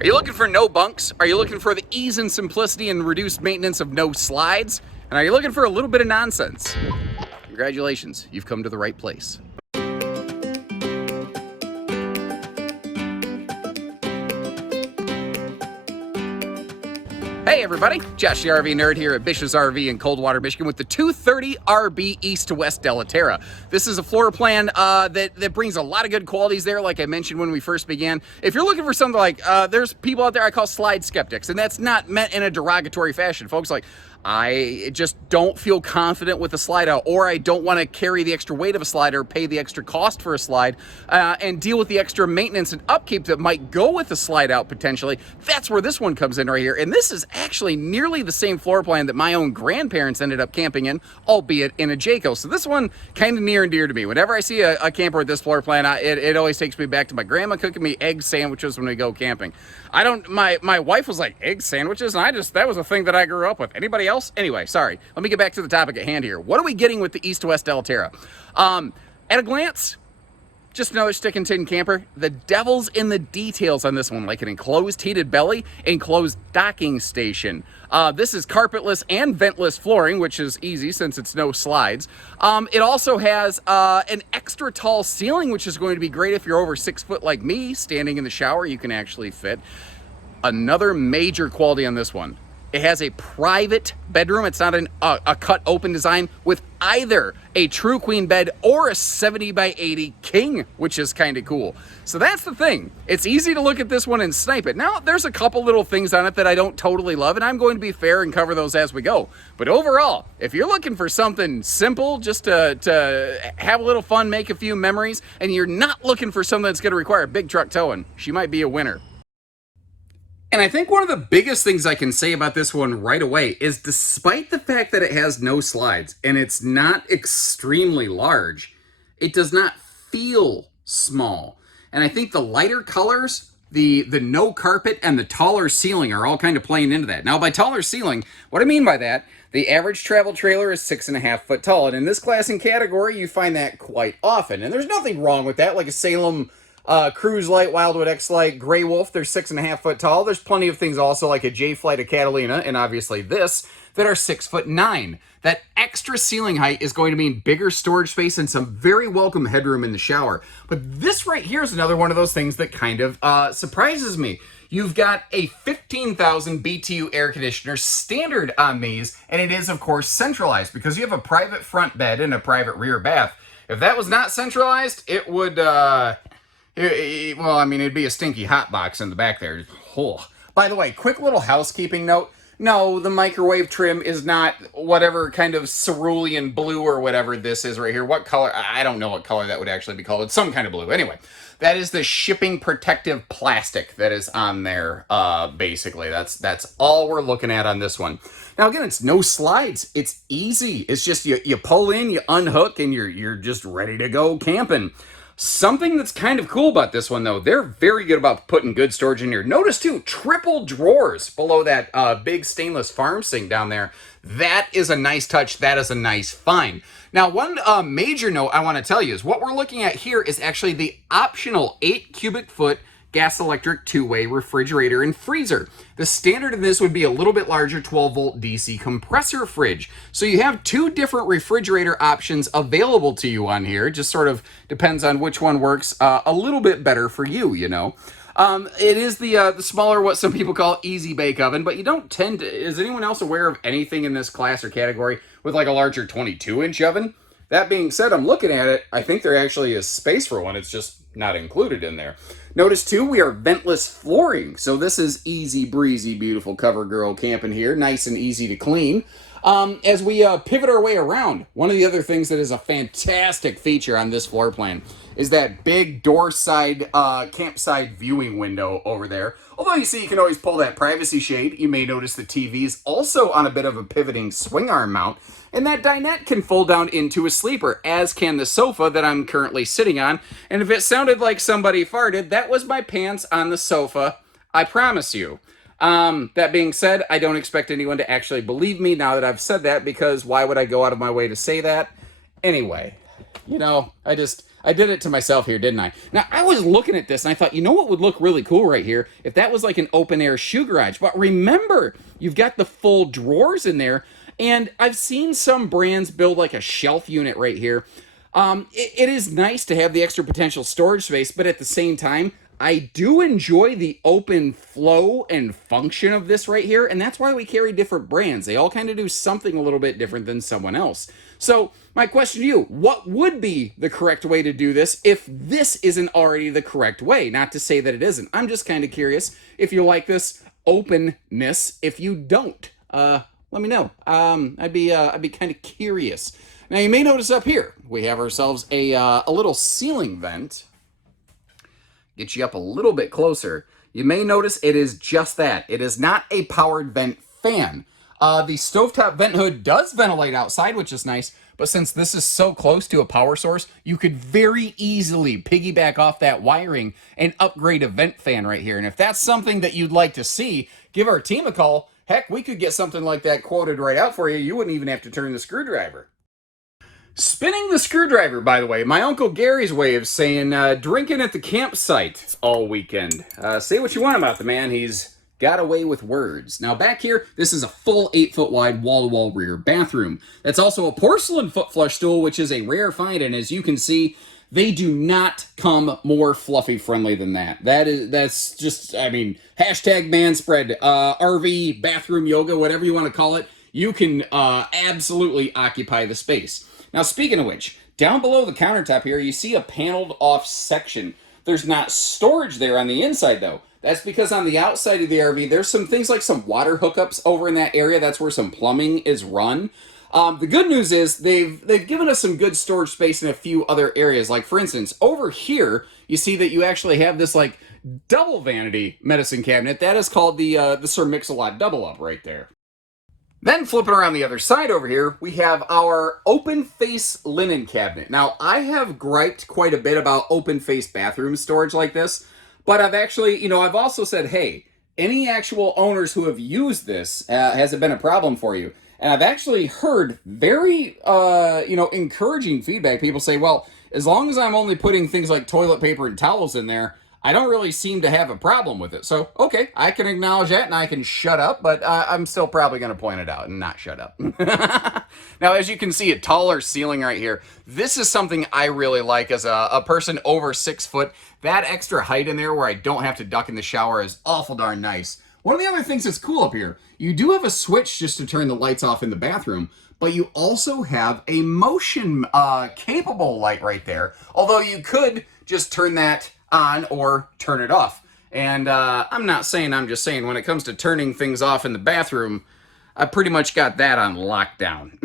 Are you looking for no bunks? Are you looking for the ease and simplicity and reduced maintenance of no slides? And are you looking for a little bit of nonsense? Congratulations, you've come to the right place. Hey everybody, Josh the RV Nerd here at Bish's RV in Coldwater, Michigan with the 230 RB East to West Della Terra. This is a floor plan that brings a lot of good qualities there, like I mentioned when we first began. If you're looking for something like, there's people out there I call slide skeptics, and that's not meant in a derogatory fashion. Folks like, I just don't feel confident with a slide out, or I don't want to carry the extra weight of a slide or pay the extra cost for a slide and deal with the extra maintenance and upkeep that might go with a slide out potentially. That's where this one comes in right here. And this is actually nearly the same floor plan that my own grandparents ended up camping in, albeit in a Jayco. So this one kind of near and dear to me. Whenever I see a camper with this floor plan, it always takes me back to my grandma cooking me egg sandwiches when we go camping. My wife was like, egg sandwiches? And that was a thing that I grew up with. Anybody else? Anyway, sorry. Let me get back to the topic at hand here. What are we getting with the East to West Della Terra? At a glance, just another stick and tin camper. The devil's in the details on this one, like an enclosed heated belly, enclosed docking station. This is carpetless and ventless flooring, which is easy since it's no slides. It also has an extra tall ceiling, which is going to be great if you're over 6 foot like me, standing in the shower, you can actually fit. Another major quality on this one. It has a private bedroom. It's not a cut open design with either a true queen bed or a 70 by 80 king, which is kind of cool. So that's the thing. It's easy to look at this one and snipe it. Now, there's a couple little things on it that I don't totally love, and I'm going to be fair and cover those as we go. But overall, if you're looking for something simple, just to have a little fun, make a few memories, and you're not looking for something that's going to require big truck towing, she might be a winner. And I think one of the biggest things I can say about this one right away is despite the fact that it has no slides and it's not extremely large, it does not feel small. And I think the lighter colors, the no carpet and the taller ceiling are all kind of playing into that. Now by taller ceiling, what I mean by that, the average travel trailer is 6.5 foot tall. And in this class and category, you find that quite often. And there's nothing wrong with that, like a Salem Cruise Light, Wildwood X-Lite, Grey Wolf, they're 6.5 foot tall. There's plenty of things also like a J-Flight, a Catalina, and obviously this, that are 6'9". That extra ceiling height is going to mean bigger storage space and some very welcome headroom in the shower. But this right here is another one of those things that kind of surprises me. You've got a 15,000 BTU air conditioner standard on these, and it is, of course, centralized because you have a private front bed and a private rear bath. If that was not centralized, it would... well, I mean, it'd be a stinky hot box in the back there. Oh. By the way, quick little housekeeping note. No, the microwave trim is not whatever kind of cerulean blue or whatever this is right here. What color? I don't know what color that would actually be called. It's some kind of blue. Anyway, that is the shipping protective plastic that is on there, basically. That's all we're looking at on this one. Now, again, it's no slides. It's easy. It's just you pull in, you unhook, and you're just ready to go camping. Something that's kind of cool about this one, though, they're very good about putting good storage in here. Notice, too, triple drawers below that big stainless farm sink down there. That is a nice touch. That is a nice find. Now, one major note I want to tell you is what we're looking at here is actually the optional 8 cubic foot gas electric two-way refrigerator and freezer. The standard in this would be a little bit larger 12-volt DC compressor fridge. So you have two different refrigerator options available to you on here. It just sort of depends on which one works a little bit better for you, you know. It is the smaller, what some people call easy bake oven, but you don't tend to... Is anyone else aware of anything in this class or category with like a larger 22-inch oven? That being said, I'm looking at it. I think there actually is space for one. It's just not included in there. Notice, too, we are ventless flooring. So this is easy breezy, beautiful cover girl camping here. Nice and easy to clean. As we pivot our way around, one of the other things that is a fantastic feature on this floor plan is that big door side, campsite viewing window over there. Although you see you can always pull that privacy shade. You may notice the TV is also on a bit of a pivoting swing arm mount. And that dinette can fold down into a sleeper, as can the sofa that I'm currently sitting on. And if it sounded like somebody farted, that was my pants on the sofa, I promise you. That being said, I don't expect anyone to actually believe me now that I've said that, because why would I go out of my way to say that? Anyway, you know, I just I did it to myself here, didn't I? Now, I was looking at this and I thought, you know what would look really cool right here? If that was like an open air shoe garage. But remember, you've got the full drawers in there. And I've seen some brands build like a shelf unit right here. It is nice to have the extra potential storage space, but at the same time, I do enjoy the open flow and function of this right here, and that's why we carry different brands. They all kind of do something a little bit different than someone else. So my question to you, what would be the correct way to do this if this isn't already the correct way? Not to say that it isn't. I'm just kind of curious if you like this openness. If you don't, let me know. I'd be kind of curious. Now you may notice up here, we have ourselves a little ceiling vent. Get you up a little bit closer. You may notice it is just that. It is not a powered vent fan. The stovetop vent hood does ventilate outside, which is nice, but since this is so close to a power source, you could very easily piggyback off that wiring and upgrade a vent fan right here. And if that's something that you'd like to see, give our team a call. Heck, we could get something like that quoted right out for you. You wouldn't even have to turn the screwdriver. Spinning the screwdriver, by the way, my Uncle Gary's way of saying drinking at the campsite all weekend. Say what you want about the man, he's got away with words. Now back here, this is a full 8-foot wide wall-to-wall rear bathroom. That's also a porcelain foot flush stool, which is a rare find, and as you can see, they do not come more fluffy friendly than that. That's just, I mean, hashtag manspread, RV, bathroom yoga, whatever you want to call it, you can absolutely occupy the space. Now, speaking of which, down below the countertop here, you see a paneled off section. There's not storage there on the inside, though. That's because on the outside of the RV, there's some things like some water hookups over in that area. That's where some plumbing is run. The good news is they've given us some good storage space in a few other areas. Like, for instance, over here, you see that you actually have this, like, double vanity medicine cabinet. That is called the Sir Mix-a-Lot Double Up right there. Then flipping around the other side over here, we have our open face linen cabinet. Now, I have griped quite a bit about open face bathroom storage like this, but I've actually, I've also said, hey, any actual owners who have used this, has it been a problem for you? And I've actually heard very, encouraging feedback. People say, well, as long as I'm only putting things like toilet paper and towels in there, I don't really seem to have a problem with it. So, okay, I can acknowledge that and I can shut up, but I'm still probably going to point it out and not shut up. Now, as you can see, a taller ceiling right here. This is something I really like as a person over 6 foot. That extra height in there where I don't have to duck in the shower is awful darn nice. One of the other things that's cool up here, you do have a switch just to turn the lights off in the bathroom, but you also have a motion capable light right there. Although you could just turn that on or turn it off. And I'm not saying, I'm just saying when it comes to turning things off in the bathroom, I pretty much got that on lockdown.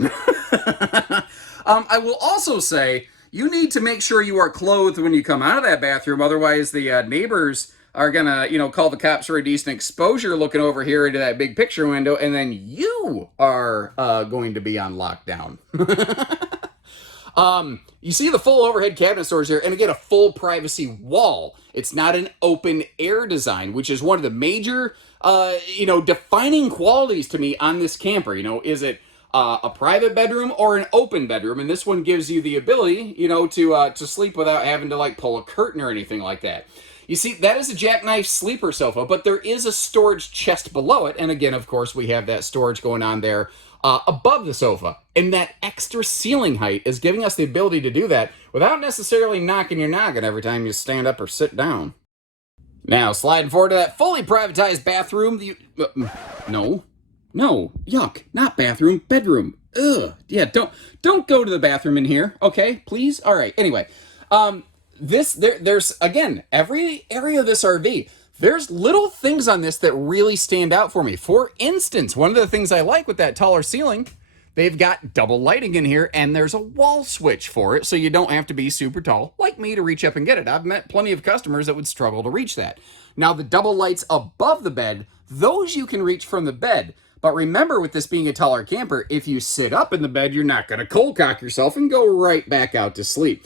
I will also say you need to make sure you are clothed when you come out of that bathroom. Otherwise the neighbors are gonna, call the cops for a decent exposure looking over here into that big picture window, and then you are going to be on lockdown. You see the full overhead cabinet storage here, and again, a full privacy wall. It's not an open air design, which is one of the major, defining qualities to me on this camper. Is it a private bedroom or an open bedroom? And this one gives you the ability, to sleep without having to like pull a curtain or anything like that. You see, that is a jackknife sleeper sofa, but there is a storage chest below it. And again, of course, we have that storage going on there above the sofa. And that extra ceiling height is giving us the ability to do that without necessarily knocking your noggin every time you stand up or sit down. Now, sliding forward to that fully privatized bathroom. No, yuck, not bathroom, bedroom. Ugh, yeah, don't go to the bathroom in here, okay, please? All right, anyway, there's, again, every area of this RV, there's little things on this that really stand out for me. For instance, one of the things I like with that taller ceiling, they've got double lighting in here, and there's a wall switch for it, so you don't have to be super tall, like me, to reach up and get it. I've met plenty of customers that would struggle to reach that. Now, the double lights above the bed, those you can reach from the bed. But remember, with this being a taller camper, if you sit up in the bed, you're not going to cold cock yourself and go right back out to sleep.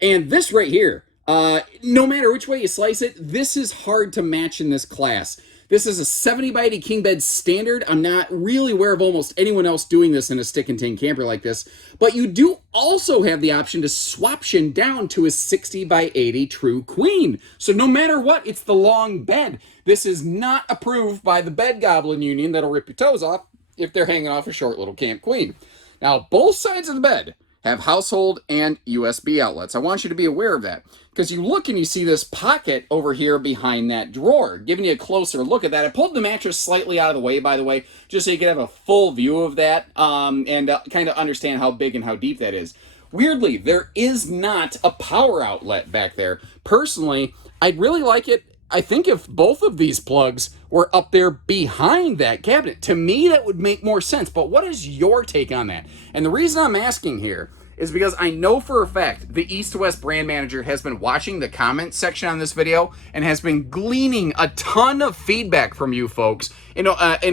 And this right here, No matter which way you slice it, this is hard to match in this class. This is a 70 by 80 king bed standard. I'm not really aware of almost anyone else doing this in a stick and tin camper like this, but you do also have the option to swaption down to a 60 by 80 true queen. So no matter what, it's the long bed. This is not approved by the Bed Goblin Union that'll rip your toes off if they're hanging off a short little camp queen. Now, both sides of the bed have household and USB outlets. I want you to be aware of that because you look and you see this pocket over here behind that drawer. Giving you a closer look at that. I pulled the mattress slightly out of the way, by the way, just so you could have a full view of that and kind of understand how big and how deep that is. Weirdly, there is not a power outlet back there. Personally, I'd really like it. I think if both of these plugs were up there behind that cabinet, to me that would make more sense. But what is your take on that? And the reason I'm asking here is because I know for a fact the East to West brand manager has been watching the comment section on this video and has been gleaning a ton of feedback from you folks in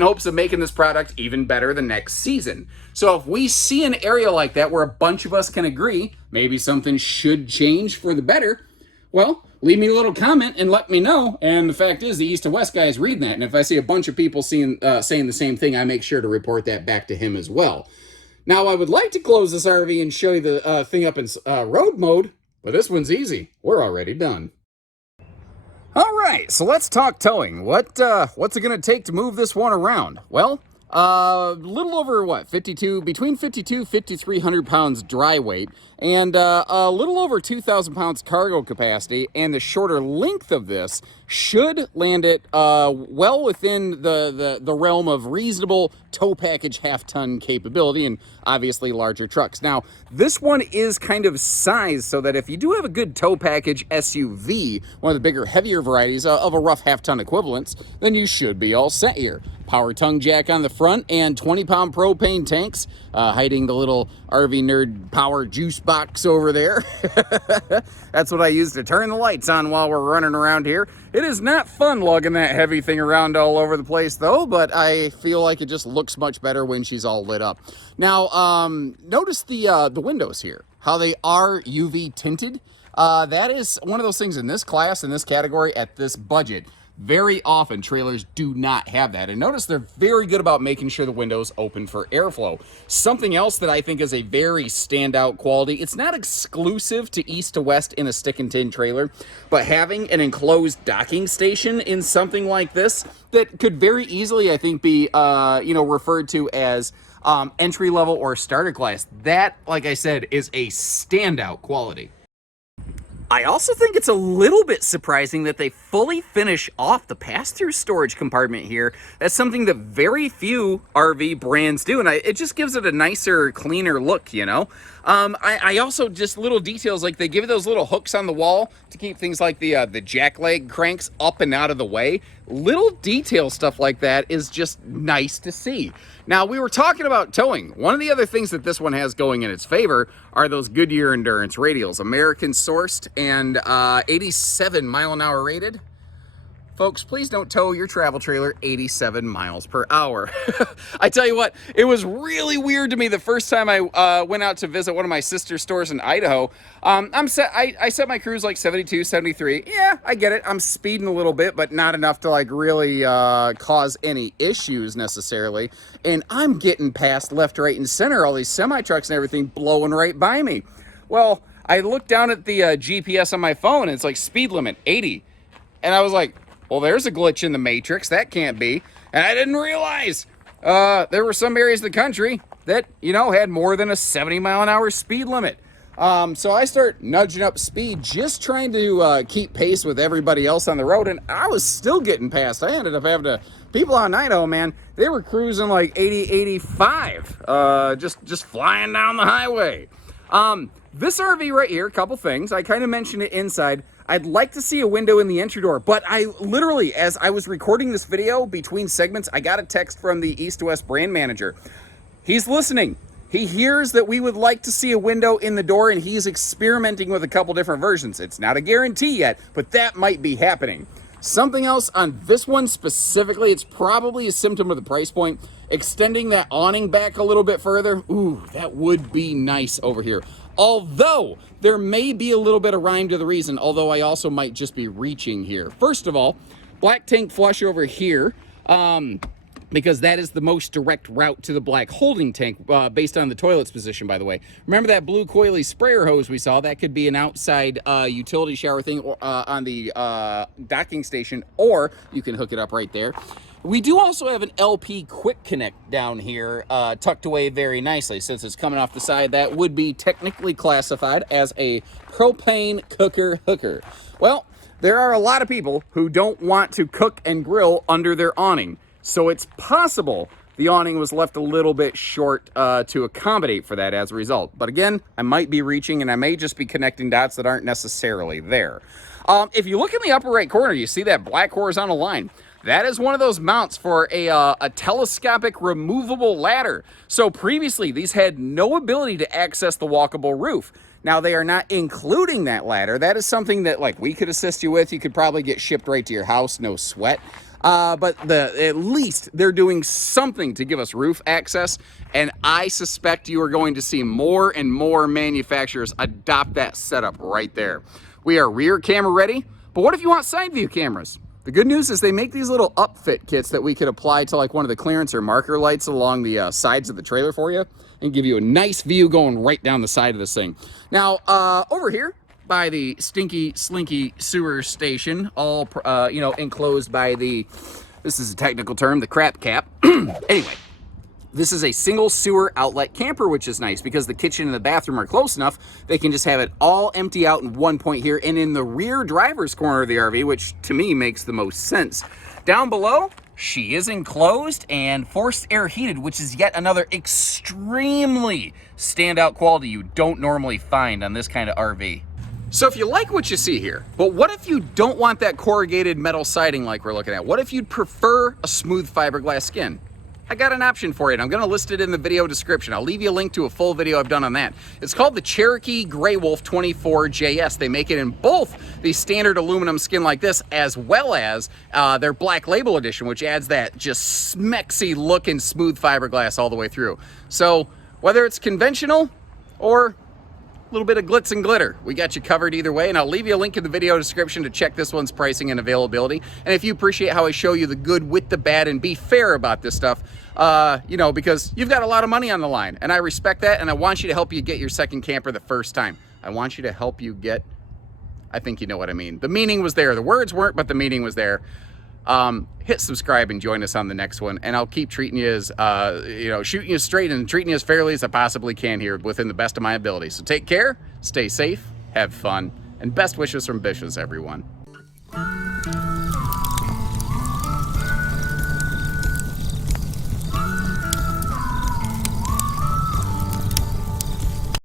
hopes of making this product even better the next season. So if we see an area like that where a bunch of us can agree maybe something should change for the better, well, leave me a little comment and let me know. And the fact is, the East to West guy is reading that. And if I see a bunch of people saying the same thing, I make sure to report that back to him as well. Now, I would like to close this RV and show you the thing up in road mode, but this one's easy. We're already done. All right, so let's talk towing. What's it going to take to move this one around? Well, little over what, between 5,300 pounds dry weight and a little over 2,000 pounds cargo capacity, and the shorter length of this should land it well within the realm of reasonable tow package half-ton capability and obviously larger trucks. Now, this one is kind of sized so that if you do have a good tow package SUV, one of the bigger, heavier varieties of a rough half-ton equivalents, then you should be all set here. Power tongue jack on the front and 20-pound propane tanks, hiding the little RV Nerd power juice box over there. That's what I use to turn the lights on while we're running around here. It is not fun lugging that heavy thing around all over the place though, but I feel like it just looks much better when she's all lit up. Now, notice the windows here, how they are UV tinted. That is one of those things in this class, in this category, at this budget. Very often trailers do not have that, and notice they're very good about making sure the windows open for airflow. Something else that I think is a very standout quality, it's not exclusive to East to West in a stick and tin trailer, but having an enclosed docking station in something like this that could very easily, I think, be referred to as entry level or starter class. That, like I said, is a standout quality. I also think it's a little bit surprising that they fully finish off the pass-through storage compartment here. That's something that very few RV brands do, and it just gives it a nicer, cleaner look, you know? I also, just little details, like they give you those little hooks on the wall to keep things like the jack leg cranks up and out of the way. Little detail stuff like that is just nice to see. Now, we were talking about towing. One of the other things that this one has going in its favor are those Goodyear Endurance radials, American sourced and 87 mile an hour rated. Folks, please don't tow your travel trailer 87 miles per hour. I tell you what, it was really weird to me the first time I went out to visit one of my sister's stores in Idaho. I set my cruise like 72, 73. Yeah, I get it. I'm speeding a little bit, but not enough to like really cause any issues necessarily. And I'm getting past left, right, and center, all these semi-trucks and everything blowing right by me. Well, I looked down at the GPS on my phone and it's like speed limit 80. And I was like, well, there's a glitch in the matrix. That can't be. And I didn't realize there were some areas of the country that, had more than a 70 mile an hour speed limit. So I start nudging up speed, just trying to keep pace with everybody else on the road. And I was still getting past. I ended up having to, people on Idaho, man, they were cruising like 80, 85, just flying down the highway. This RV right here, a couple things. I kind of mentioned it inside. I'd like to see a window in the entry door, but I literally, as I was recording this video between segments, I got a text from the East to West brand manager. He's listening. He hears that we would like to see a window in the door, and he's experimenting with a couple different versions. It's not a guarantee yet, but that might be happening. Something else on this one specifically, it's probably a symptom of the price point. Extending that awning back a little bit further, ooh, that would be nice over here. Although there may be a little bit of rhyme to the reason, although I also might just be reaching here. First of all, black tank flush over here, because that is the most direct route to the black holding tank, based on the toilet's position, by the way. Remember that blue coily sprayer hose we saw? That could be an outside utility shower thing on the docking station, or you can hook it up right there. We do also have an LP quick connect down here, tucked away very nicely. Since it's coming off the side, that would be technically classified as a propane cooker hooker. Well, there are a lot of people who don't want to cook and grill under their awning. So it's possible the awning was left a little bit short to accommodate for that as a result. But again, I might be reaching, and I may just be connecting dots that aren't necessarily there. If you look in the upper right corner, you see that black horizontal line. That is one of those mounts for a telescopic removable ladder. So previously, these had no ability to access the walkable roof. Now, they are not including that ladder. That is something that, like, we could assist you with. You could probably get shipped right to your house, no sweat. But at least they're doing something to give us roof access, and I suspect you are going to see more and more manufacturers adopt that setup right there. We are rear camera ready, but what if you want side view cameras? The good news is they make these little upfit kits that we could apply to like one of the clearance or marker lights along the sides of the trailer for you and give you a nice view going right down the side of this thing. Now, over here by the stinky, slinky sewer station, all, enclosed by the, this is a technical term, the crap cap. Anyway, this is a single sewer outlet camper, which is nice because the kitchen and the bathroom are close enough. They can just have it all empty out in one point here. And in the rear driver's corner of the RV, which to me makes the most sense. Down below, she is enclosed and forced air heated, which is yet another extremely standout quality you don't normally find on this kind of RV. So if you like what you see here, but what if you don't want that corrugated metal siding like we're looking at? What if you'd prefer a smooth fiberglass skin? I got an option for you, and I'm going to list it in the video description. I'll leave you a link to a full video I've done on that. It's called the Cherokee Grey Wolf 24JS. They make it in both the standard aluminum skin like this, as well as their Black Label edition, which adds that just smexy looking smooth fiberglass all the way through. So whether it's conventional or a little bit of glitz and glitter, we got you covered either way, and I'll leave you a link in the video description to check this one's pricing and availability. And if you appreciate how I show you the good with the bad and be fair about this stuff, because you've got a lot of money on the line, and I respect that, and I want you to help you get your second camper the first time. I want you to help you get, I think you know what I mean. The meaning was there. The words weren't, but the meaning was there. Hit subscribe and join us on the next one, and I'll keep treating you as, shooting you straight and treating you as fairly as I possibly can here within the best of my ability. So take care, stay safe, have fun, and best wishes from Bishes, everyone.